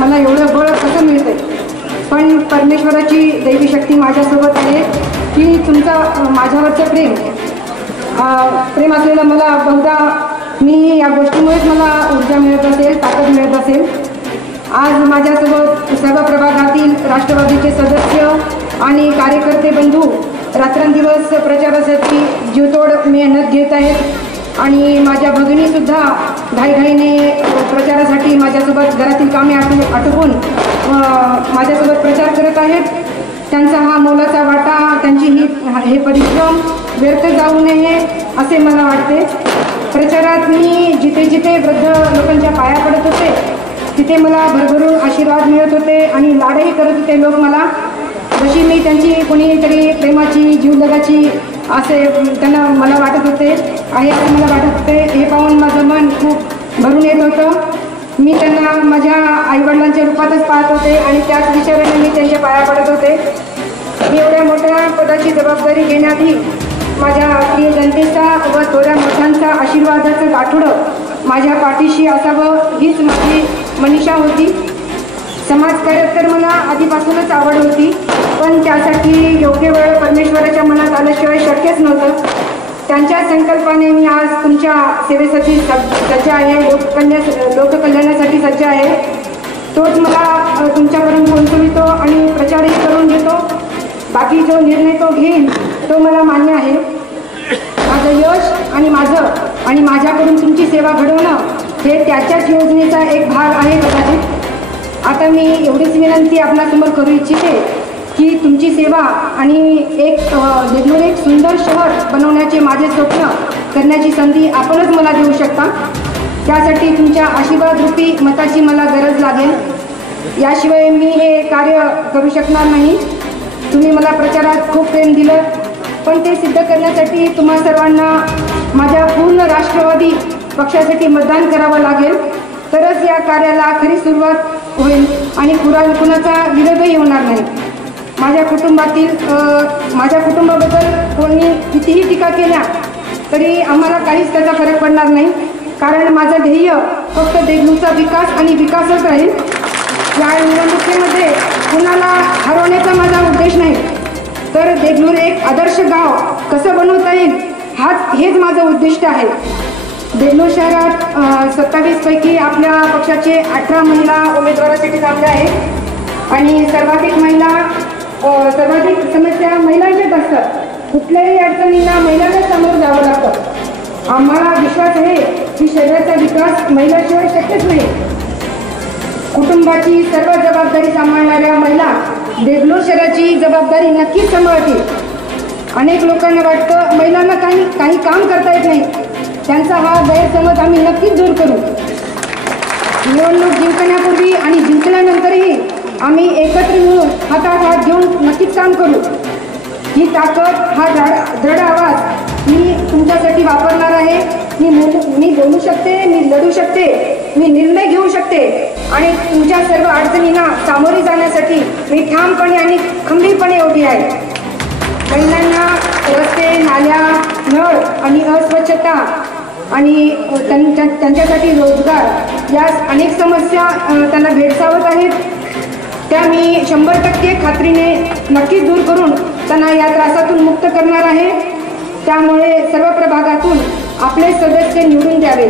मला एवढं बळ कसं मिळतंय, पण परमेश्वराची दैवी शक्ती माझ्यासोबत आहे की तुमचं माझ्यावरचं प्रेम असलेलं मला बहुधा मी या गोष्टीमुळेच मला ऊर्जा मिळत असेल, ताकद मिळत असेल. आज माझ्यासोबत सर्व प्रभागातील राष्ट्रवादीचे सदस्य आणि कार्यकर्ते बंधू रात्रंदिवस प्रचारासाठी जीवतोड मेहनत घेत आहेत आणि माझ्या भगिनीसुद्धा घाईघाईने प्रचारासाठी माझ्यासोबत घरातील कामे आटोपून माझ्यासोबत प्रचार करत आहेत. त्यांचा हा मोलाचा वाटा, हे परिश्रम व्यर्थ जाऊ नये असे मला वाटते. प्रचारात मी जिथे जिथे वृद्ध लोकांच्या पाया पडत होते तिथे मला भरभरून आशीर्वाद मिळत होते आणि लाडही करत होते लोक मला. जशी मी त्यांची कोणीतरी प्रेमाची जीवलगाची असे त्यांना मला वाटत होते आहे असं मला वाटत होते. हे पाहून माझं मन खूप भरून येत होतं. मी त्यांना माझ्या आईवडिलांच्या रूपातच पाहत होते आणि त्याच विचाराने मी त्यांच्या पाया पडत होते. एवढ्या मोठ्या पदाची जबाबदारी घेण्याआधी माझ्या प्रिय जनतेचा व थोड्या मोठ्यांचा आशीर्वादाचं गाठोडं माझ्या पाठीशी असावं हीच माझी मनीषा होती. समाजकार्यात तर मला आधीपासूनच आवड होती, पण त्यासाठी योग्य वेळ परमेश्वराच्या मनात आल्याशिवाय शक्यच नव्हतं. त्यांच्या संकल्पाने मी आज तुमच्या सेवेसाठी सज्ज आहे, लोककल्याणासाठी सज्ज आहे. तोच मला तुमच्यापर्यंत पोहोचवितो आणि प्रचारही करून घेतो. बाकी जो निर्णय तो घेईन तो मला मान्य आहे. माझं यश आणि माझ्याकडून तुमची सेवा घडवणं हे त्याच्याच योजनेचा एक भाग आहे कदाचित. आता मी एवढीच विनंती आपणासमोर करू इच्छिते की तुमची सेवा आणि देगलूर एक सुंदर शहर बनवण्याचे माझे स्वप्न करण्याची संधी आपणच मला देऊ शकता. त्यासाठी तुमच्या आशीर्वादरूपी मताची मला गरज लागेल. याशिवाय मी हे कार्य करू शकणार नाही. तुम्ही मला प्रचारात खूप प्रेम दिलं, पण ते सिद्ध करण्यासाठी तुम्हा सर्वांना माझ्या पूर्ण राष्ट्रवादी पक्षासाठी मतदान करावं लागेल. तरच या कार्याला खरी सुरुवात होईल आणि कुणाचा विरोधही होणार नाही. माझ्या कुटुंबाबद्दल कोणी कितीही टीका केल्या तरी आम्हाला काहीच त्याचा फरक पडणार नाही, कारण माझं ध्येय फक्त देगलूरचा विकास आणि विकासच राहील. या निवडणुकीमध्ये कुणाला हरवण्याचा माझा उद्देश नाही, तर देगलूर एक आदर्श गाव कसं बनवता येईल हेच माझं उद्दिष्ट आहे. देगलूर शहरात 27 पैकी आपल्या पक्षाचे 18 महिला उमेदवारासाठी थांबल्या आहेत आणि सर्वाधिक समस्या महिलांच्याच असतात. कुठल्याही अडचणींना महिलांना सामोरं जावं लागतं. आम्हाला विश्वास आहे की शहराचा विकास महिलांशिवाय शक्यच नाही. कुटुंबाची सर्व जबाबदारी सांभाळणाऱ्या महिला देगलूर शहराची जबाबदारी नक्कीच सांभाळतील. अनेक लोकांना वाटतं महिलांना काही काम करता येत नाही. त्यांचा हा गैरसमज आम्ही नक्कीच दूर करू. निवडणूक जिंकण्यापूर्वी आणि जिंकल्यानंतरही आम्ही एकत्र मिळून हातात हात घेऊन नक्कीच काम करू. ही ताकद, हा दृढ आवाज मी तुमच्यासाठी वापरणार आहे. मी बोलू शकते, मी लढू शकते, मी निर्णय घेऊ शकते आणि तुमच्या सर्व अडचणींना सामोरी जाण्यासाठी मी ठामपणे आणि खंबीरपणे उभी आहे. महिलांना रस्ते, नाल्या, नळ आणि अस्वच्छता आणि त्यांच्यासाठी रोजगार या अनेक समस्या त्यांना भेडसावत आहेत. त्या मी 100% खात्रीने नक्कीच दूर करून त्यांना या त्रासातून मुक्त करणार आहे. त्यामुळे सर्व प्रभागातून आपले सदस्य निवडून द्यावे.